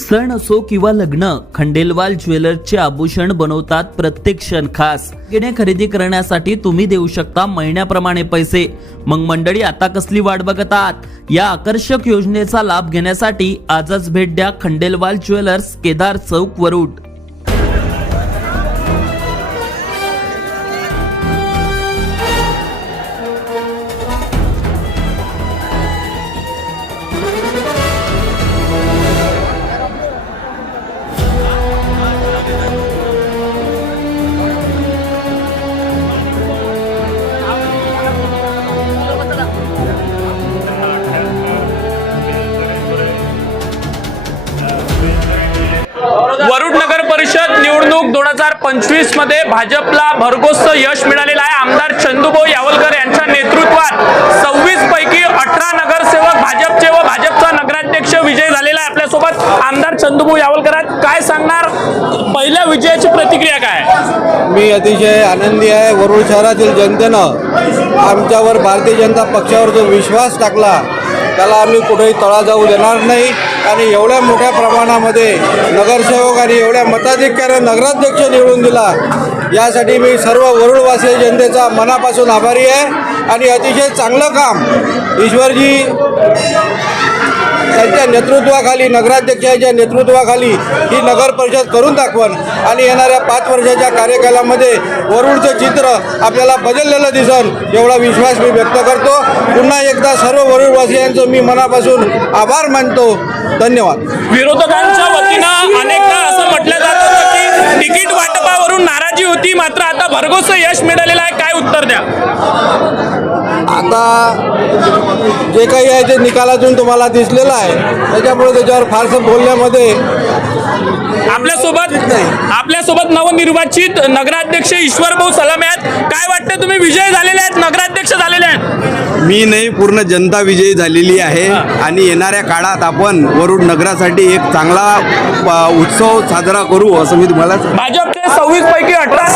सण असो किंवा लग्न, खंडेलवाल ज्वेलर्सचे आभूषण बनवतात प्रत्येक क्षण खास. घेणे खरेदी करण्यासाठी तुम्ही देऊ शकता महिन्याप्रमाणे पैसे. मग मंडळी, आता कसली वाट बघत आहात? या आकर्षक योजनेचा लाभ घेण्यासाठी आजच भेट द्या खंडेलवाल ज्वेलर्स, केदार चौक, वरुड. वरुड नगर परिषद निवडणूक 2025 मध्ये भाजपला भरघोस यश मिळालेलं आहे. आमदार चंदूभाऊ यावलकर यांच्या नेतृत्वात 26 पैकी 18 नगरसेवक भाजपचे व भाजपचा नगराध्यक्ष विजय झालेला आहे. आपल्यासोबत आमदार चंदूभाऊ यावलकर आहेत. काय सांगणार, पहिल्या विजयाची प्रतिक्रिया काय? मी अतिशय आनंदी आहे. वरुड शहरातील जनतेनं आमच्यावर, भारतीय जनता पक्षावर जो विश्वास टाकला त्याला आम्ही कुठेही तळा जाऊ देणार नाही. आणि एवढ्या मोठ्या प्रमाणामध्ये नगरसेवक आणि एवढ्या मताधिक्याने नगराध्यक्ष निवडून दिला, यासाठी मी सर्व वरुडवासी जनतेचा मनापासून आभारी आहे. आणि अतिशय चांगलं काम ईश्वरजी त्यांच्या नेतृत्वाखाली, नगराध्यक्षाच्या नेतृत्वाखाली ही नगर परिषद करून दाखवण. आणि येणाऱ्या 5 वर्षाच्या कार्यकालामध्ये वरुडचं चित्र आपल्याला बदललेलं दिसन, एवढा विश्वास मी व्यक्त करतो. पुन्हा एकदा सर्व वरुडवासियांचं मी मनापासून आभार मानतो. धन्यवाद. विरोधकांच्या वतीनं अनेकदा असं म्हटलं जात होतं की तिकीट वाटपावरून नाराजी होती, मात्र आता भरघोस यश मिळालेलं आहे. काय उत्तर द्या? आता जे काही आहे ते निकालातून तुम्हाला दिसलेलं आहे, त्याच्यामुळे त्याच्यावर फारसं बोलण्यामध्ये आपल्यासोबत नवनिर्वाचित नगराध्यक्ष ईश्वरभाऊ सलामे आहेत. काय वाटतं, तुम्ही विजय झालेले आहेत, नगराध्यक्ष झालेले आहेत? मी नाही, पूर्ण जनता विजयी झालेली आहे. आणि येणाऱ्या काळात आपण वरुड नगरासाठी एक चांगला उत्सव साजरा करू असं मी तुम्हाला. भाजपचे 26 पैकी 18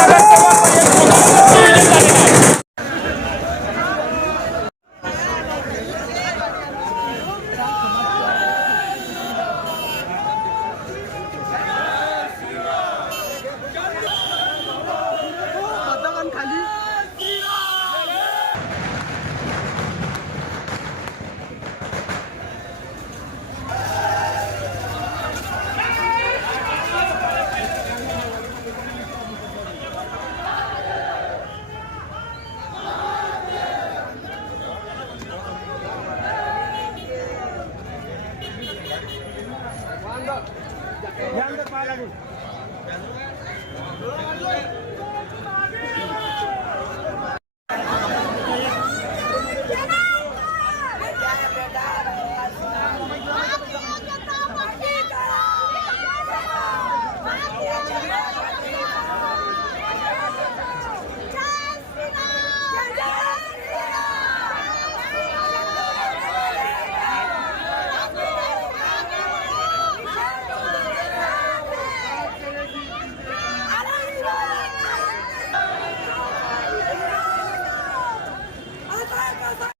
ध्यान दे पाला